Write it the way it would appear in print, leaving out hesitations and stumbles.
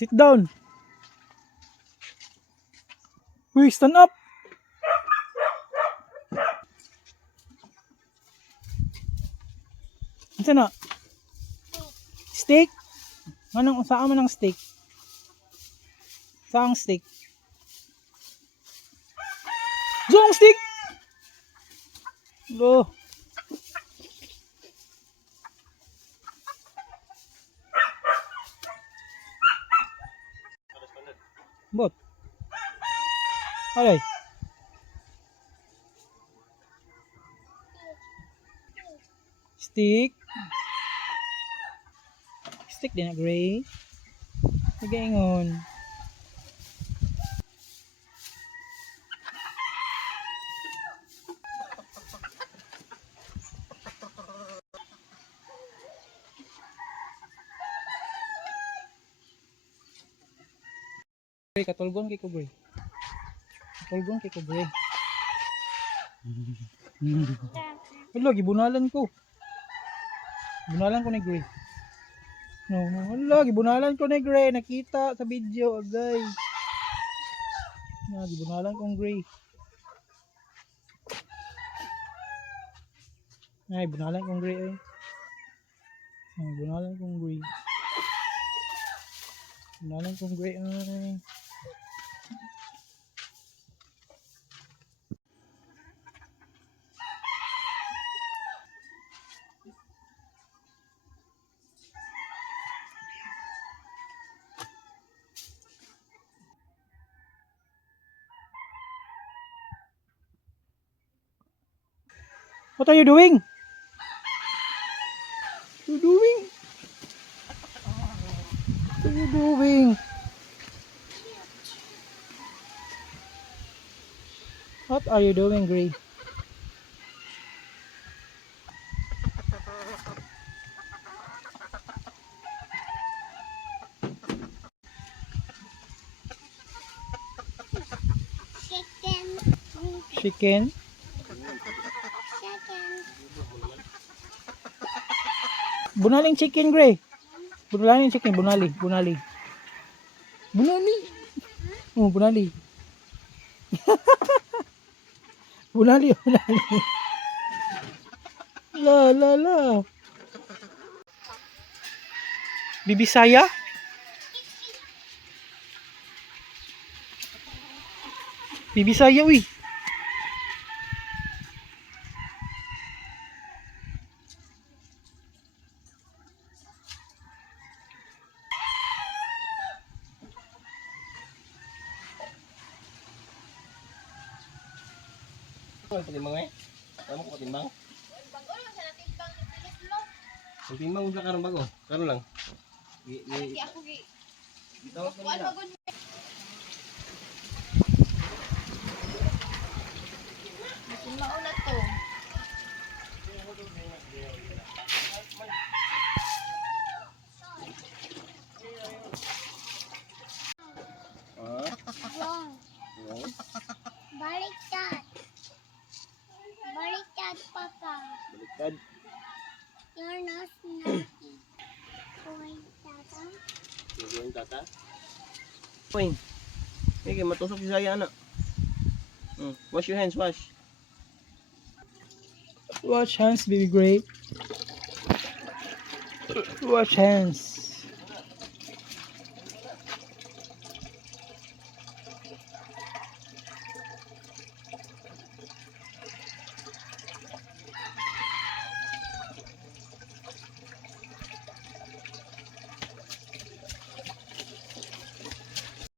Sit down. Uy, stand up. Ano na? Steak? Anong, saan mo ng steak? Saan steak? Saan steak? Go. Bot. Alay. Stick. Stick din na gray. Nagaingon. Katulgon kay ko gray. Katulgon kay ko gray. Hello, gibunalan ko. Bunalan ko ni gray. No, hello, gibunalan ko ni gray. Nakita sa video, agay. Gibunalan kong gray. Ay, bunalan kong gray ay. Bunalan kong gray. Bunalan kong gray ay. What are you doing? What are you doing? What are you doing? What are you doing, Gray? Chicken. Bunaling chicken, Gray. Bunaling chicken, bunali. Bunali. Oh, bunali. Bunali. La. Bibisaya? Bibisaya, uy. Patimbang eh. Kamu ko patimbang. Bago lang sa natimbang ni Piliplo. Patimbang udah karon bago. Karon lang. Ako gi. Gitawag ko nila. Mauna to. Baliktad. Baliktad, Papa. Baliktad. You're not naughty. Going, Tata. Going tata. Point. Okay, matusok si saya anak. Wash your hands, wash. Wash hands, baby Gray. Wash hands.